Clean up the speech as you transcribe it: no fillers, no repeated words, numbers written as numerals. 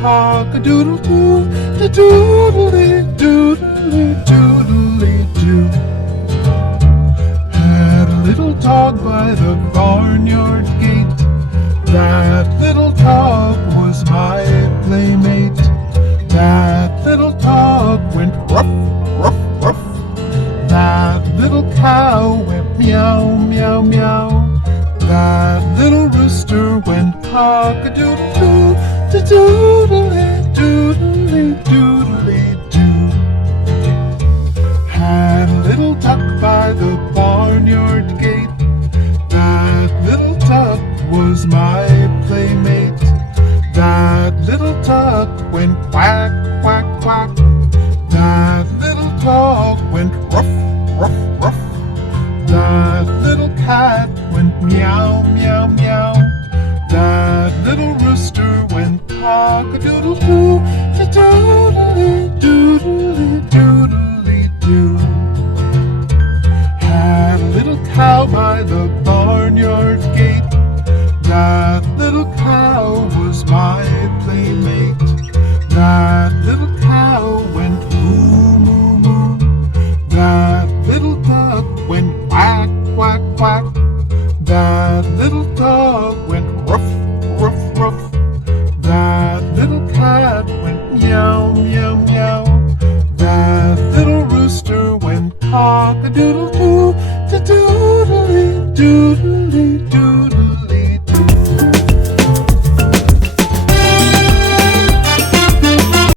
cock-a-doodle-doo, da-doodly-doodly-doodly-doo. Had a little dog by the barnyard gate. That little dog was my playmate. That little dog went ruff, ruff, ruff. That little cow went meow, meow, meow. That little rooster went cock-a-doodle-doo, da-doodly-doodly-doodly-doo. Had a little duck by the barnyard gate. That little duck was my playmate. That little duck went quack, quack, quack. That little dog went ruff, ruff, ruff. That little cat went meow, meow, meow. That little rooster went cock-a-doodle-doo, da-doodly-doodly-doodly-doo. Had a little cow by the barnyard gate. That little cow was my playmate. That little cow went moo, moo, moo. That little duck went quack, quack, quack. That little dog went ruff, ruff, ruff. That little cat went meow, meow, meow. That little rooster went cock-a-doodle-doo, da-doodly-doodly-doo.